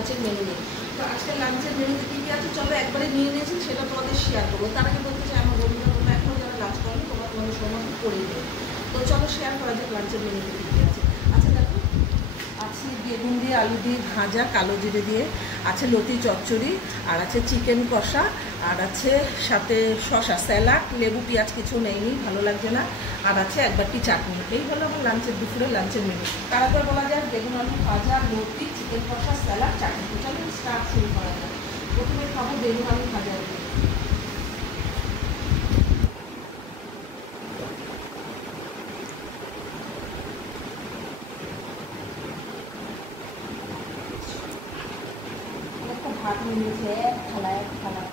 লাঞ্চের মেনু নেই। তো আজকে লাঞ্চের মেনুতে কী কী আছে চলো একবারে নিয়ে নিয়েছি, সেটা তোমাদের শেয়ার করবো। তার আগে বলতে চাই আমার বন্ধুরা তোমরা এখন যারা লাঞ্চ করবে তোমাদের সময় করেই দেবে। তো চলো শেয়ার করা যাক লাঞ্চের মেনুতে কী কী আছে। আচ্ছা দেখো, আছে বেগুন দিয়ে আলু দিয়ে ভাজা কালো জিরে দিয়ে, আছে লতি চচ্চড়ি, আর আছে চিকেন কষা, আর আছে সাথে শসা, স্যালাড, লেবু পেঁয়াজ কিছু নেইনি, ভালো লাগছে না, আর আছে এক বাটি চাটনি। এই হলো আমার লাঞ্চের দুপুরে লাঞ্চের মেনু। তারপর বলা যায় বেগুন আলু ভাজা, লতি, চিকেন কষা, স্যালাড, চাটনি। তো চলো স্টার্ট শুরু করা যায়। প্রথমে খাবো বেগুন আলু ভাজা দিয়ে। ভাত নিয়েছে এক থালা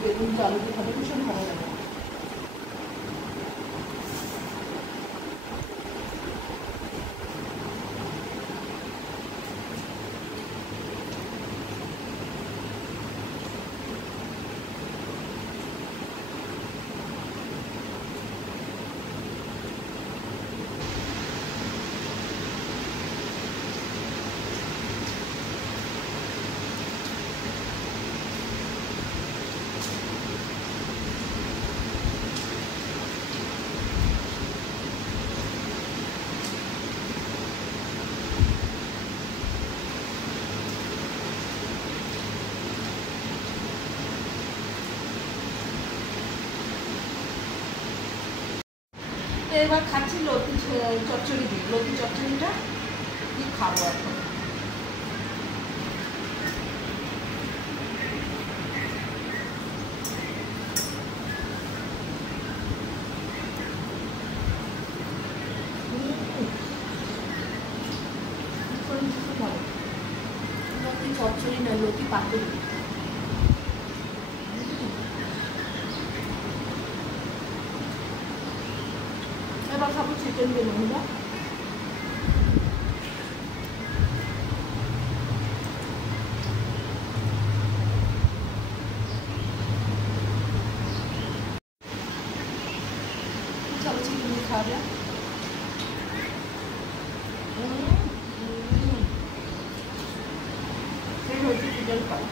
বেগুন আলু দিয়ে খাবে ভীষণ ভালো লাগে। এবার খাচ্ছি লতি চচ্চড়ি দিয়ে। লতি চচ্চড়িটা কি খাবো এখন। লতি চচ্চড়ি না, লতি পাতুরি। এবার খাবো চিকেন বিরিয়ানিটা। চলো চিকেন খাওয়া যায়। এই হচ্ছে চিকেন ফ্রাই।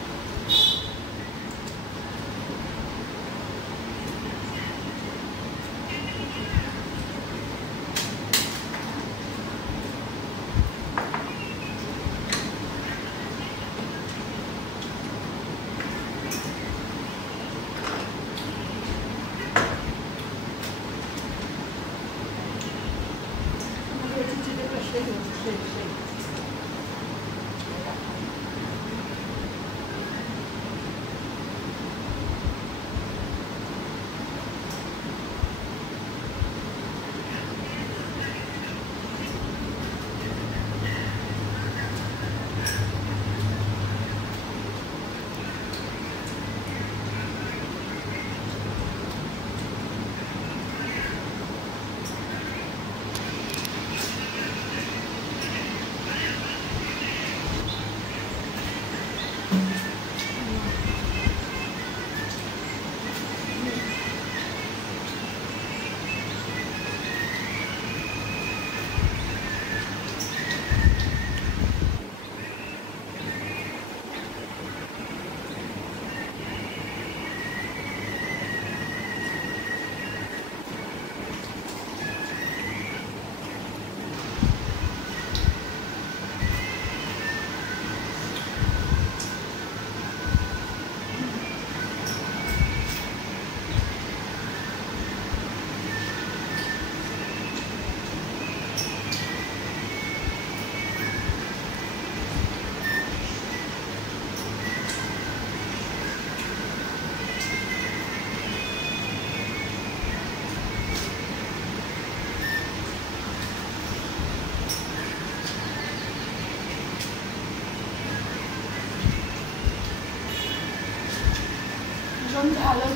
ভীষণ ভালো।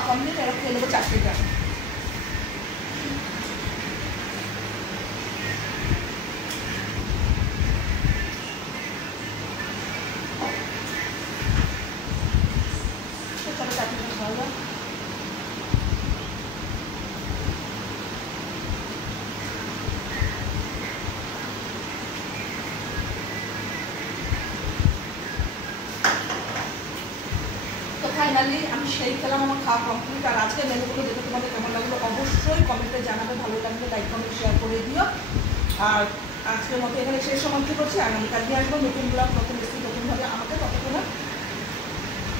খাওয়া কমপ্লিট, এবার খেয়ে নেবো 4টা। চলো 4টা খাওয়া যাক। তো ফাইনালি আমি সেই খেলাম, আমার খাওয়া কমপ্লিট। আর আজকে মেনুগুলো দেখে তোমাদের কেমন লাগলো অবশ্যই কমেন্টে জানাবে, ভালো লাগলে লাইক কমেন্ট শেয়ার করে দিও। আর আজকের মতো এখানে শেষ সমাপ্তি করছি। আগামীকাল নিয়ে আসবো নতুন ব্লগ, নতুন রেসিপি, নতুনভাবে। আমাকে ততক্ষণে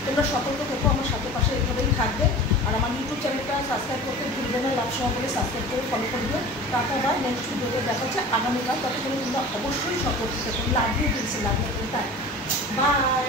তোমরা সতর্ক থেকো, আমার সাথে পাশে এইভাবেই থাকবে। আর আমার ইউটিউব চ্যানেলটা সাবস্ক্রাইব করতে ভুলবে না, লাভ সহ করে সাবস্ক্রাইব করে ফলো করে দিও। টাটা বাই, নেক্সট ভিডিওতে দেখা হচ্ছে আগামীকাল। ততক্ষণে তোমরা অবশ্যই সতর্ক থেকো। লাভ ইউ, দিচ্ছে লাভ, বাই।